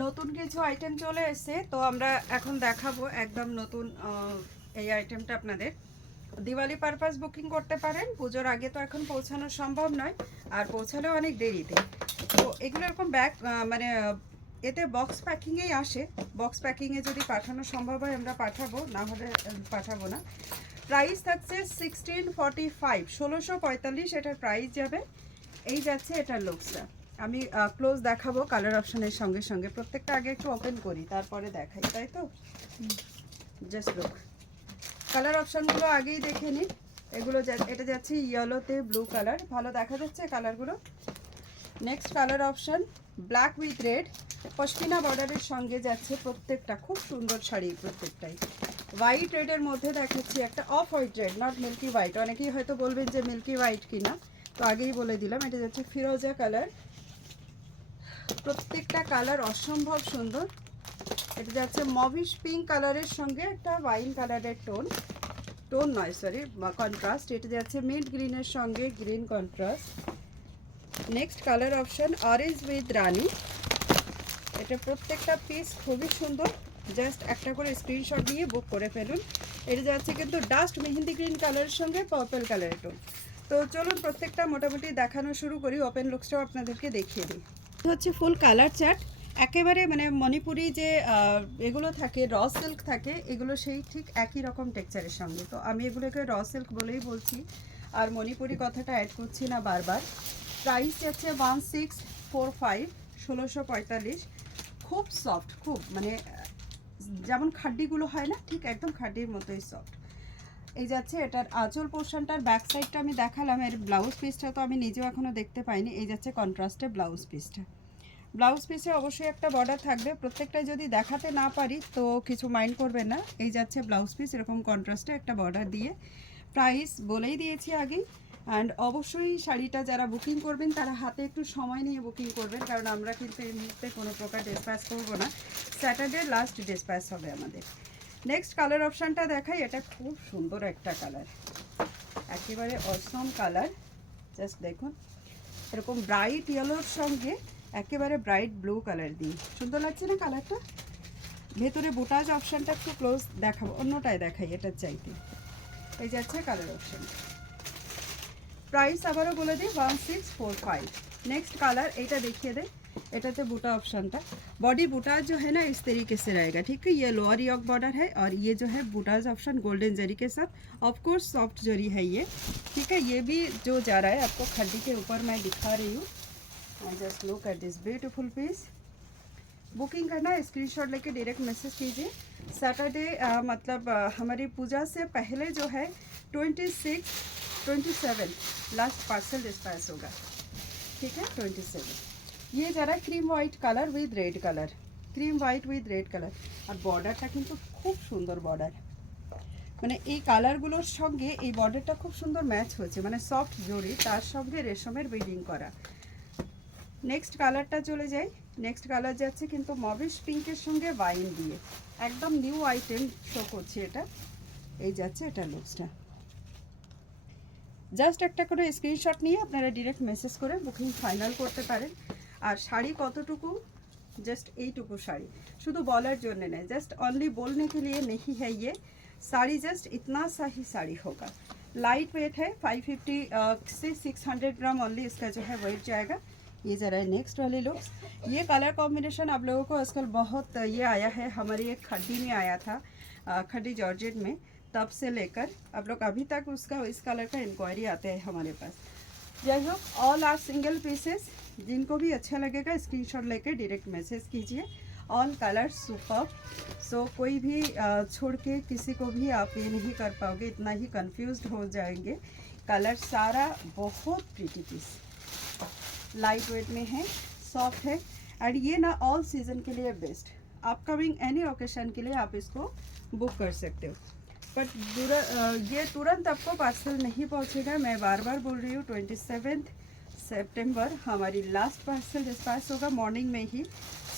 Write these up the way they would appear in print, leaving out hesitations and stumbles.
নতুন কিছু আইটেম চলে এসেছে, তো আমরা এখন দেখাবো একদম নতুন এই আইটেমটা আপনাদের। দিওয়ালি পারপাস বুকিং করতে পারেন, পুজোর আগে তো এখন পৌঁছানো সম্ভব নয়, আর পৌঁছালেও অনেক দেরিতে। তো এগুলো এরকম ব্যাগ মানে এতে বক্স প্যাকিংয়েই আসে। বক্স প্যাকিংয়ে যদি পাঠানো সম্ভব হয় আমরা পাঠাবো, না হলে পাঠাবো না। প্রাইস থাকছে 1645, 1645 এটার প্রাইস যাবে। এই যাচ্ছে এটার লুকসটা। আমি ক্লোজ দেখাবো কালার অপশনের সঙ্গে সঙ্গে। প্রত্যেকটা আগে একটু ওপেন করি, তারপরে দেখাই, তাই তো? জাস্ট লুক, কালার অপশনগুলো আগেই দেখে নিন। এগুলো এটা যাচ্ছে ইয়েলোতে ব্লু কালার, ভালো দেখা যাচ্ছে কালারগুলো। Next colour option black with red, pashmina বর্ডারের সঙ্গে যাচ্ছে প্রত্যেকটা, খুব সুন্দর শাড়ি প্রত্যেকটাই। হোয়াইট রেডের মধ্যে দেখাচ্ছি একটা off white red, not milky white. অনেকেই হয়তো বলবেন যে মিল্কি হোয়াইট কিনা, তো আগেই বলে দিলাম এটা যাচ্ছে ফিরোজা কালার। প্রত্যেকটা কালার অসম্ভব সুন্দর। এটা যাচ্ছে মভিশ পিঙ্ক কালারের সঙ্গে একটা ওয়াইন কালারের টোন নয় সরি কন্ট্রাস্ট। এটা যাচ্ছে মিড গ্রিনের সঙ্গে green contrast. Next colour option orange with rani. এটা প্রত্যেকটা পিস খুবই সুন্দর, জাস্ট একটা করে স্ক্রিনশট দিয়ে বুক করে ফেলুন। এটা যাচ্ছে কিন্তু ডাস্ট মেহেন্দি গ্রিন কালারের সঙ্গে পার্পল কালারের টোন। তো চলুন প্রত্যেকটা মোটামুটি দেখানো শুরু করি, ওপেন লুকসটাও আপনাদেরকে দেখিয়ে দিই। হচ্ছে ফুল কালার চার্ট, একেবারে মানে মণিপুরি যে এগুলো থাকে র সিল্ক থাকে, এগুলো সেই ঠিক একই রকম টেক্সচারের সঙ্গে। তো আমি এগুলোকে র সিল্ক বলেই বলছি, আর মণিপুরি কথাটা অ্যাড করছি না বারবার। প্রাইস যাচ্ছে 1645, 1645। খুব সফট, খুব মানে যেমন খাড্ডিগুলো হয় না, ঠিক একদম খাড্ডির মতোই সফট। এই যাচ্ছে এটার আঁচল পোর্শনটার ব্যাক সাইডটা আমি দেখালাম, এর ব্লাউজ পিসটা তো আমি নিজেও এখনও দেখতে পাইনি। এই যাচ্ছে কন্ট্রাস্টে ব্লাউজ পিসটা। ব্লাউজ পিসে অবশ্যই একটা বর্ডার থাকবে, প্রত্যেকটাই যদি দেখাতে না পারি তো কিছু মাইন্ড করবেন না। এই যাচ্ছে ব্লাউজ পিস এরকম কন্ট্রাস্টে একটা বর্ডার দিয়ে। প্রাইস বলেই দিয়েছি আগেই। অ্যান্ড অবশ্যই শাড়িটা যারা বুকিং করবেন তারা হাতে একটু সময় নিয়ে বুকিং করবেন, কারণ আমরা কিন্তু এই মুহূর্তে কোনো প্রকার ডিসপ্যাচ করবো না, স্যাটারডে লাস্ট ডিসপ্যাচ হবে আমাদের। নেক্সট কালার অপশানটা দেখাই, এটা খুব সুন্দর একটা কালার, একেবারে অসম কালার। জাস্ট দেখুন, এরকম ব্রাইট ইয়েলোর সঙ্গে একেবারে ব্রাইট ব্লু কালার দিয়ে সুন্দর লাগছে না কালারটা। ভেতরে বুটাজ অপশানটা একটু ক্লোজ দেখাবো, অন্যটায় দেখাই এটার চাইতে। এই যাচ্ছে কালার অপশান। প্রাইস আবারও বলে দিই 1645। नेक्स्ट कलर এটা দেখিয়ে দে, এটাতে বুটা অপশনটা। बॉडी बूटा जो है ना इस तरीके से रहेगा, ठीक है। ये लोअर यॉक बॉर्डर है और ये जो है बूटाज ऑप्शन गोल्डन जरी के साथ, ऑफ कोर्स सॉफ्ट जरी है ये, ठीक है। ये भी जो जा रहा है आपको खड्डी के ऊपर मैं दिखा रही हूँ। I just look at this beautiful piece. Booking करना है स्क्रीनशॉट लेके डायरेक्ट मैसेज कीजिए। सैटरडे मतलब हमारी पूजा से पहले जो है 27 लास्ट पार्सल डिस्पैच होगा, ठीक है। 27 ये जरा cream white colour with red colour, cream white with red colour. और बॉर्डरটা কিন্তু খুব সুন্দর বর্ডার, মানে এই কালারগুলোর সঙ্গে এই বর্ডারটা খুব সুন্দর ম্যাচ হয়েছে, মানে সফট জরি তার সঙ্গে রেশমের বিডিং করা। নেক্সট কালারটা চলে যাই। নেক্সট কালার যাচ্ছে কিন্তু মভিশ পিঙ্কের সঙ্গে ওয়াইন দিয়ে, একদম নিউ আইটেম শো করছে এটা। এই যাচ্ছে এটা লুকসটা। জাস্ট একটা করে স্ক্রিনশট নিয়ে আপনারা ডাইরেক্ট মেসেজ করে বুকিং ফাইনাল করতে পারেন। আর শাড়ি কতটুকু, জাস্ট এইটুকু শাড়ি, শুধু বলার জন্য नहीं, जस्ट ओनली बोलने के लिए नहीं है ये साड़ी, जस्ट इतना सा ही साड़ी होगा। लाइट वेट है, 550 से 600 ग्राम ओनली इसका जो है वेट जाएगा। ये ज़रा नेक्स्ट वाले लुक्स, ये कलर कॉम्बिनेशन आप लोगों को आजकल बहुत ये आया है, हमारी एक खड्डी में आया था, खड्डी जॉर्जेट में, तब से लेकर अब लोग अभी तक उसका इस कलर का इंक्वायरी आते हैं हमारे पास। जय हो, ऑल आर सिंगल पीसेस, जिनको भी अच्छा लगेगा स्क्रीनशॉट लेकर डायरेक्ट मैसेज कीजिए। ऑल कलर सुपर, सो कोई भी छोड़ के किसी को भी आप ये नहीं कर पाओगे, इतना ही कंफ्यूज्ड हो जाएंगे। कलर सारा बहुत प्रीटी पीस, लाइट वेट में है, सॉफ्ट है। और ये ना ऑल सीज़न के लिए बेस्ट, अपकमिंग एनी ओकेशन के लिए आप इसको बुक कर सकते हो। बट ये तुरंत आपको पार्सल नहीं पहुंचेगा, मैं बार बार बोल रही हूँ। 27 सितंबर हमारी लास्ट पार्सल डिस्पैच होगा मॉर्निंग में ही।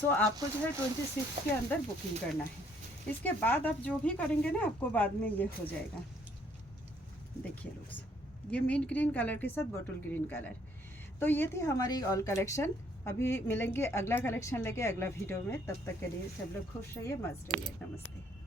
सो आपको जो है 26 के अंदर बुकिंग करना है, इसके बाद आप जो भी करेंगे ना आपको बाद में ये हो जाएगा। देखिए लुक्स, ये मिंट ग्रीन कलर के साथ बॉटल ग्रीन कलर। तो ये थी हमारी ऑल कलेक्शन। अभी मिलेंगे अगला कलेक्शन लेके अगला वीडियो में, तब तक के लिए सब लोग खुश रहिए, मस्त रहिए, नमस्ते।